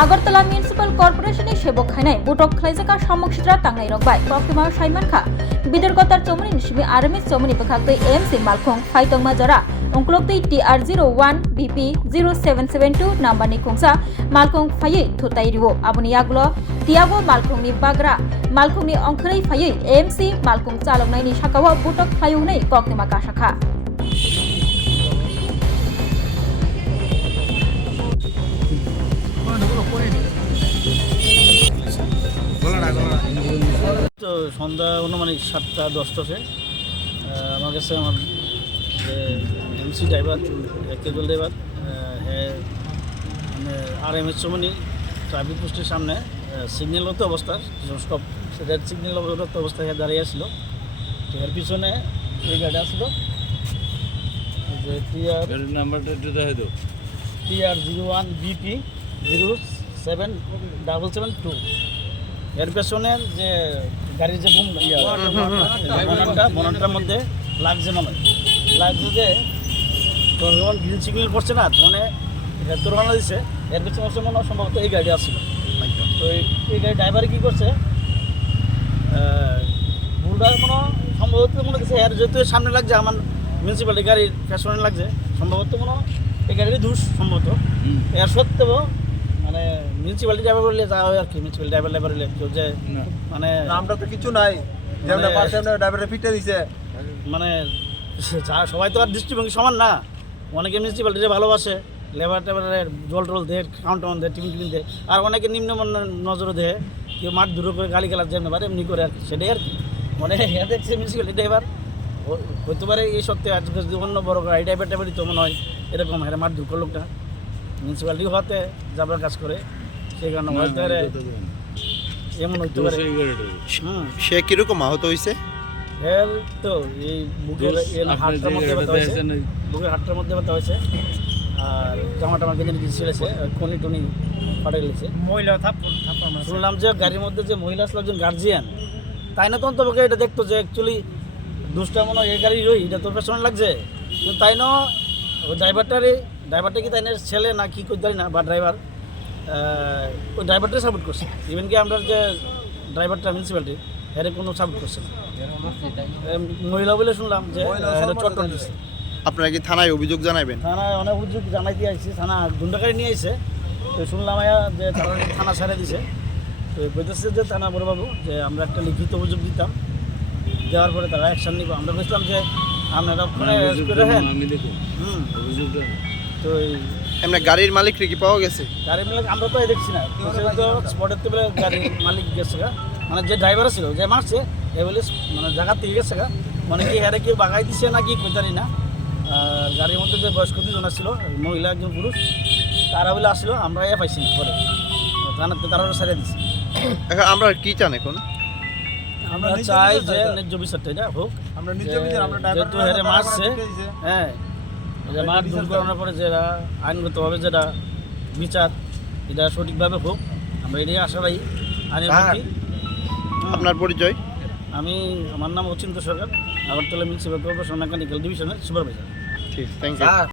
Agartala municipal কর্পোরেশনের সেবক খাইনায় বুটক খাইজাকা সামগ্রিকরা তাंनाय रंबाय प्रक्रिमा साइमानखा बिदरगतार चमनि निसिमि RMS चमनि बखाक्तै MC मालखं फाइतंमा जरा अंकुलक्तै TR01 BP 0772 नाम्बारनि खुंसा मालखं फायै थुताय रिवो आबुनि आगुलो तियागो मालखंनि बाग्रा मालखंनि अंखरै फायै एमसी मालखं चालकनायनि साकाव बुटक खायुनै कक्तिमा काशाखा তো সন্ধ্যা অনুমানিক 7:10 আমার কাছে আমার যে এমসি ড্রাইভার কেবল ড্রাইভার হ্যাঁ মানে আরএমএস চমনি ট্রাফিক পোস্টের সামনে সিগন্যালরত অবস্থা স্টপ রেড সিগন্যালরত অবস্থায় দাঁড়িয়ে আসলো তো এর পিছনে এই গাড়ি আসলো যে গাড়ির নাম্বারটা একটু দেখাই দাও। TR01 BP 07772 এর পেছনে যে গাড়ির যে বনারটার মধ্যে লাগছে মনে লাগছে যে তোর যখন গ্রিন সিগন্যাল পড়ছে না তখন তোরখানা দিচ্ছে এর পেছনে হচ্ছে মনে হয় সম্ভবত এই গাড়ি আসছিল তো এই গাড়ি ড্রাইভার কী করছে ভুলটা সম্ভবত মনে হচ্ছে এর যেহেতু সামনে লাগছে আমার মিউনিসিপ্যালিটি গাড়ির পেছনে লাগছে সম্ভবত মনে হয় এই গাড়িরই দোষ সম্ভবত এর সত্ত্বেও মানে মিউনিসিপ্যালিটি ড্রাইভার বললে যা হয় আর কি মিউনিসিপ্যালিটি ড্রাইভার বললে কেউ যে মানে আমরা তো কিছু নাই যেমন পাশে আমরা ড্রাইভারে ফিটে দিছে মানে সবাই তো আর দৃষ্টিভঙ্গি সমান না অনেকে মিউনিসিপ্যালিটি ভালোবাসে লেবার টেবারের জল টল দেয় কাউন্টার দেয় টিফিন টিফিন দেয় আর অনেকে নিম্নমানের নজরে দেয় কেউ মাঠ দূর করে গালি গালার যেমন পারে এমনি করে আর কি সেটাই আর কি মানে হ্যাঁ দেখছে মিউনিসিপ্যালিটি ড্রাইভার হতে পারে এই সত্যি আজকে যদি অন্য বড় গাড়ি ড্রাইভার টাইভারই তো মনে হয় এরকম হ্যাঁ মাঠ দূর করলো লোকটা মিউনিসিপ্যালিটি হতে যাবার কাজ করে সেই কারণে হতে পারে এমন হইতে পারে সে কিরকম আহত হয়েছে এর তো এই বুকের হাতটার মধ্যে ব্যথা হয়েছে বুকের হাতটার মধ্যে ব্যথা হয়েছে আর জামাটা আমার কেঁদে ছিঁড়েছে খনি টনি ফাটে গেছে মহিলা শুনলাম যে গাড়ির মধ্যে যে মহিলা আসলো একজন গার্জিয়ান তাই না তখন তোমাকে এটা দেখতো যে অ্যাকচুয়ালি দুষ্টা মনে হয় এই গাড়ির ওই এটা তোর পেছনে লাগছে কিন্তু তাই না ওই ড্রাইভারটা কি তাই না ছেলে না কি করতে পারি না বা ড্রাইভার ওই ড্রাইভারটাই সাপোর্ট করছে ইভেন কি আমরা যে ড্রাইভারটা মিউনিসিপ্যালিটি এর কোনো সাপোর্ট করছে না মহিলা বলে শুনলাম যে চট্টগ্রাম দিচ্ছে। আপনারা কি থানায় অভিযোগ জানাবেন? থানায় অনেক অভিযোগ জানাই দিয়ে আসছি থানা গুন্ডাকারী নিয়ে আসছে তো শুনলাম যে তারা থানা ছেড়ে দিছে তো বলতেছে যে থানা বড়বাবু যে আমরা একটা লিখিত অভিযোগ দিতাম দেওয়ার পরে তারা অ্যাকশন নিব আমরা বুঝলাম যে আপনারা ওখানে তো এমনি গাড়ির মালিক কি পাওয়া গেছে? গাড়ির মালিক আমরা তো দেখছি না তো স্পটের তো গাড়ির মালিক গেছে গা মানে যে ড্রাইভার ছিল যে মারছে এ বলে মানে জায়গা থেকে গেছে গা মানে কি হ্যাঁ কেউ বাগাই দিছে না কি কইতারি না আর গাড়ির মধ্যে যে বয়স্ক দুজন আসছিল মহিলা একজন পুরুষ তারা বলে আসলো আমরা পাইছি পরে থানাতে তারা ছেড়ে দিচ্ছি। এখন আমরা কি চান এখন? আমরা চাই যে ন্যায্য বিচারটা এটা হোক আমরা যেহেতু হেরে মারছে হ্যাঁ মার দূর করানোর পরে যেটা আইনগতভাবে যেটা বিচার এটা সঠিকভাবে হোক আমরা এটাই আশাবাদী আইনের প্রতি। আপনার পরিচয়? আমার নাম অচিন্ত সরকার আগরতলা মিউনিসিপাল কর্পোরেশন মেকানিক্যাল ডিভিশনের সুপারভাইজার। ঠিক থ্যাংক ইউ।